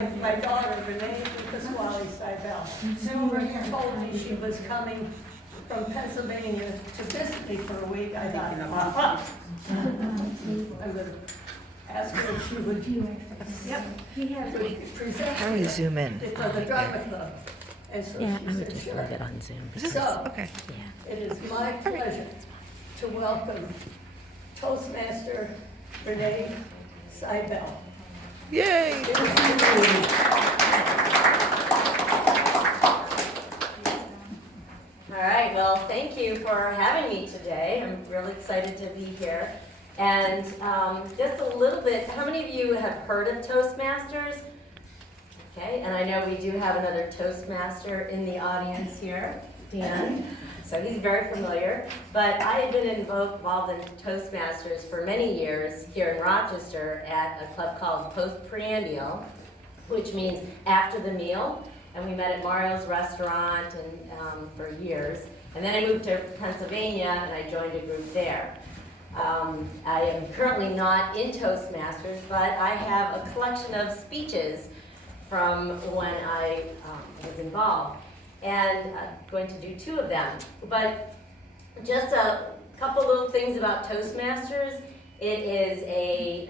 My daughter, Renee Seibel, told me she was coming from Pennsylvania to visit me for a week. I thought, I'm going to ask her if she would present. How do we zoom in? It's on the drama club. And so Yeah, she I would said, just sure. leave it on Zoom. So, Okay. Yeah. it is my pleasure to welcome Toastmaster Renee Seibel. Yay! All right, well, thank you for having me today. I'm really excited to be here. And just a little bit, how many of you have heard of Toastmasters? Okay, and I know we do have another Toastmaster in the audience here, Dan. So he's very familiar. But I have been involved in Toastmasters for many years here in Rochester at a club called Postprandial, which means after the meal. And we met at Mario's restaurant and for years. And then I moved to Pennsylvania and I joined a group there. I am currently not in Toastmasters, but I have a collection of speeches from when I was involved. And I'm going to do two of them. But just a couple little things about Toastmasters. It is a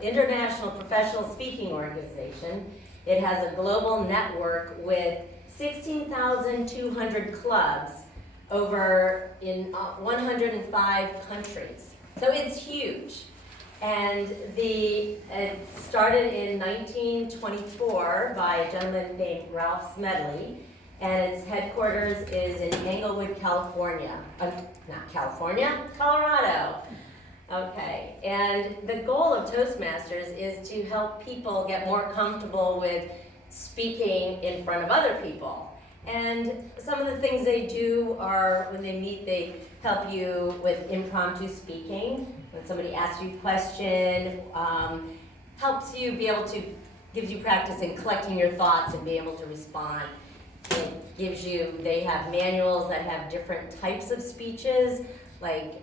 international professional speaking organization. It has a global network with 16,200 clubs over in 105 countries. So it's huge. And it started in 1924 by a gentleman named Ralph Smedley, and its headquarters is in Englewood, California. Colorado. Okay, and the goal of Toastmasters is to help people get more comfortable with speaking in front of other people. And some of the things they do are, when they meet, they help you with impromptu speaking. When somebody asks you a question, helps you be able to, gives you practice in collecting your thoughts and be able to respond. It gives you, they have manuals that have different types of speeches, like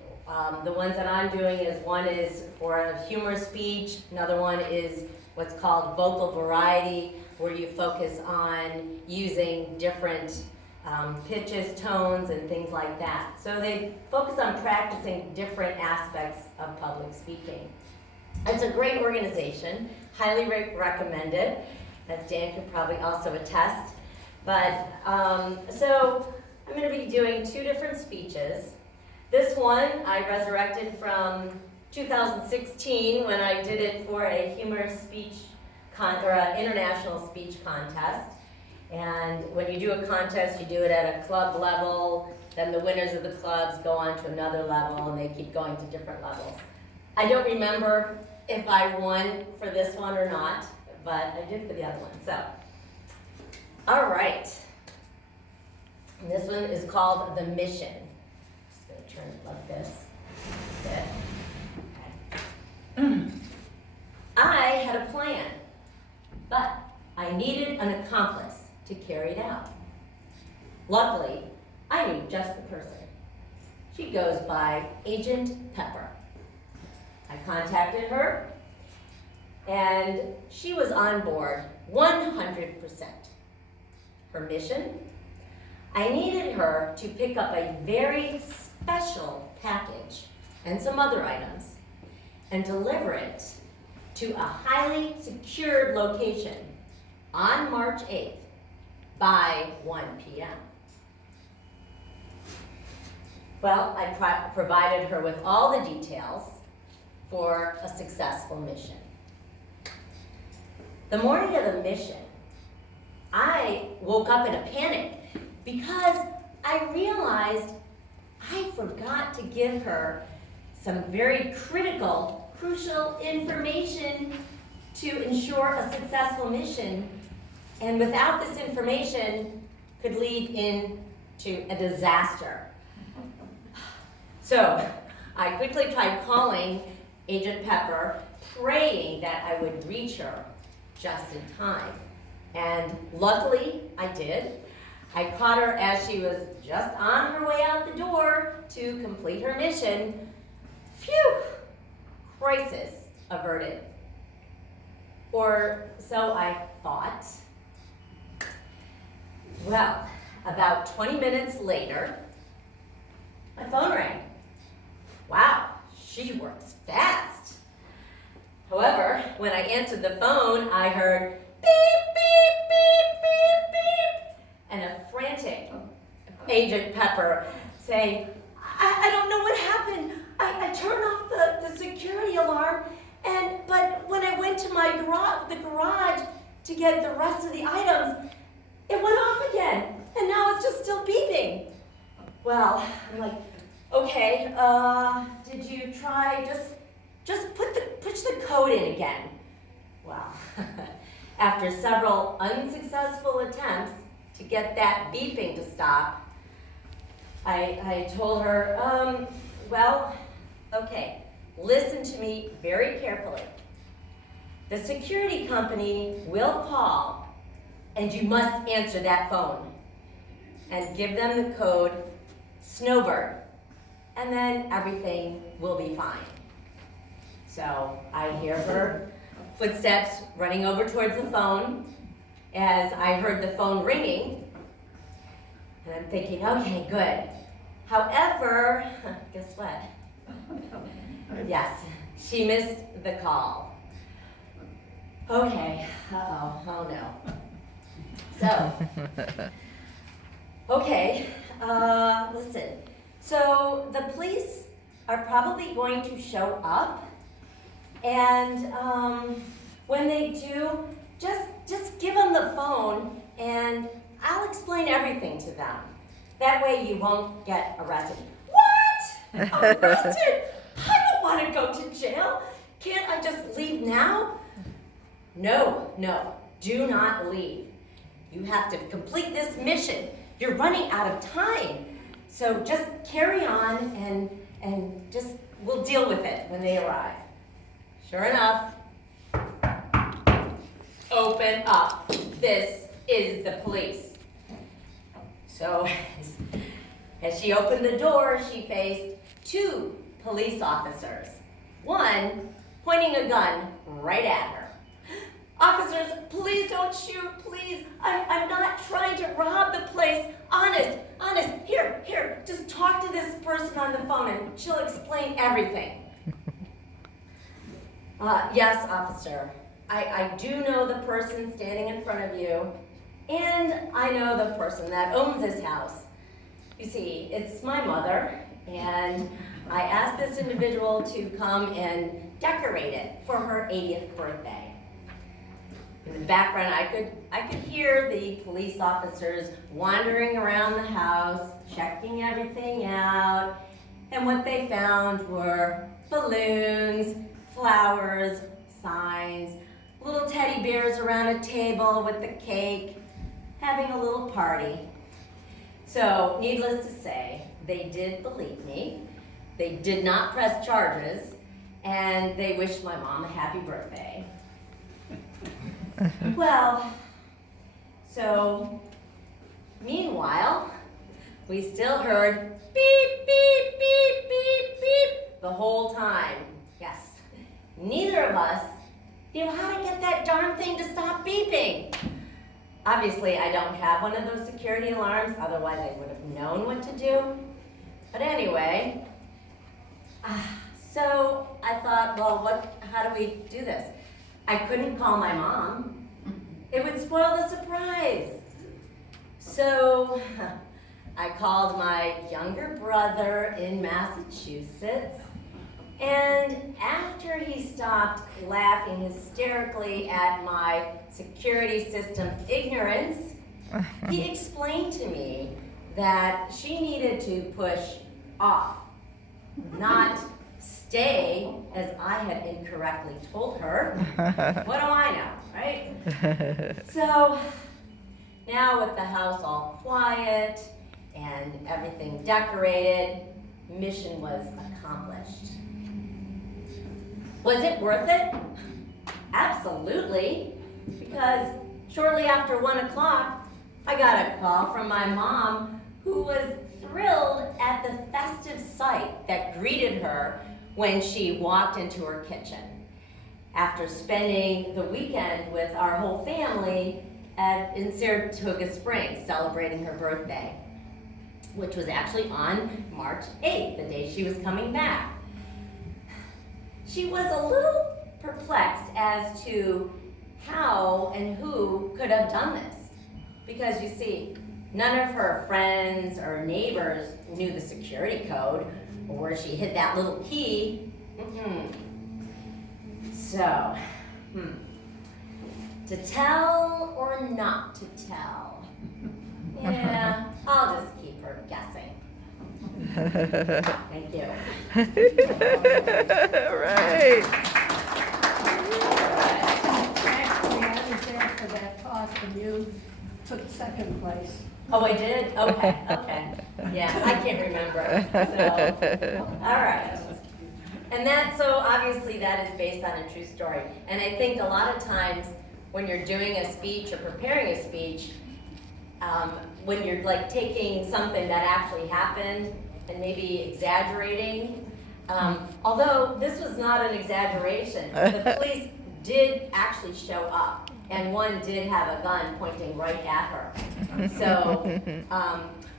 the ones that I'm doing one is for a humorous speech, another one is what's called vocal variety, where you focus on using different pitches, tones, and things like that. So they focus on practicing different aspects of public speaking. It's a great organization, highly recommended, as Dan could probably also attest. But so I'm going to be doing two different speeches. This one I resurrected from 2016 when I did it for a humorous speech or an international speech contest. And when you do a contest, you do it at a club level, then the winners of the clubs go on to another level, and they keep going to different levels. I don't remember if I won for this one or not, but I did for the other one. So, all right. And this one is called The Mission. Turn it like this. Okay. I had a plan, but I needed an accomplice to carry it out. Luckily, I knew just the person. She goes by Agent Pepper. I contacted her, and she was on board 100%. Her mission? I needed her to pick up a very special package and some other items and deliver it to a highly secured location on March 8th by 1 p.m. Well, I provided her with all the details for a successful mission. The morning of the mission, I woke up in a panic because I realized I forgot to give her some very critical, crucial information to ensure a successful mission. And without this information, could lead into a disaster. So I quickly tried calling Agent Pepper, praying that I would reach her just in time. And luckily, I did. I caught her as she was just on her way out the door to complete her mission. Phew! Crisis averted. or so I thought. Well, about 20 minutes later, my phone rang. Wow, she works fast. However, when I answered the phone, I heard beep, beep, beep, beep, beep, and a frantic Agent Pepper saying, I don't know what happened. I turned off the security alarm, but when I went to the garage to get the rest of the items, it went off again, and now it's just still beeping. Well, I'm like, okay, did you try just push the code in again? Well, after several unsuccessful attempts to get that beeping to stop, I told her, well, okay, listen to me very carefully. The security company will call, and you must answer that phone and give them the code Snowbird, and then everything will be fine. So I hear her footsteps running over towards the phone as I heard the phone ringing, and I'm thinking, okay, good. However, guess what? Yes, she missed the call. Okay, oh no. So, okay, listen. So the police are probably going to show up, and when they do, just give them the phone, and I'll explain everything to them. That way you won't get arrested. What? Arrested? I don't want to go to jail. Can't I just leave now? No, do not leave. You have to complete this mission. You're running out of time. So just carry on and just, we'll deal with it when they arrive. Sure enough, open up. This is the police. So as she opened the door, she faced two police officers. One pointing a gun right at her. Officers, please don't shoot, please. I'm not trying to rob the place. Honest. Here, just talk to this person on the phone and she'll explain everything. Yes, officer. I do know the person standing in front of you, and I know the person that owns this house. You see, it's my mother, and I asked this individual to come and decorate it for her 80th birthday. In the background, I could hear the police officers wandering around the house, checking everything out, and what they found were balloons, flowers, signs, little teddy bears around a table with the cake, having a little party. So, needless to say, they did believe me, they did not press charges, and they wished my mom a happy birthday. Well, so, meanwhile, we still heard beep, beep, beep, beep, beep the whole time. Yes, neither of us knew how to get that darn thing to stop beeping. Obviously, I don't have one of those security alarms, otherwise I would have known what to do. But anyway, so I thought, well, how do we do this? I couldn't call my mom. It would spoil the surprise. So I called my younger brother in Massachusetts, and after he stopped laughing hysterically at my security system ignorance, he explained to me that she needed to push off, not stay, as I had incorrectly told her. What do I know, right? So now with the house all quiet and everything decorated, mission was accomplished. Was it worth it? Absolutely, because shortly after 1 o'clock, I got a call from my mom, who was thrilled at the festive sight that greeted her when she walked into her kitchen. after spending the weekend with our whole family in Saratoga Springs, celebrating her birthday, which was actually on March 8th, the day she was coming back. She was a little perplexed as to how and who could have done this. Because you see, none of her friends or neighbors knew the security code or where she hid that little key. So, to tell or not to tell? Yeah, I'll just keep her guessing. Thank you. Right. Actually, I was there for that talk and you took second place. Oh, I did? Okay. Yeah, I can't remember. So, all right. And so obviously that is based on a true story. And I think a lot of times when you're doing a speech or preparing a speech, when you're like taking something that actually happened and maybe exaggerating, although this was not an exaggeration, the police did actually show up, and one did have a gun pointing right at her. So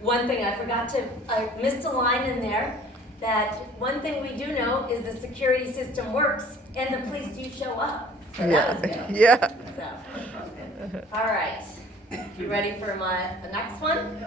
one thing I missed a line in there, that one thing we do know is the security system works and the police do show up. So that was good. Yeah. So, all right. You ready for the next one?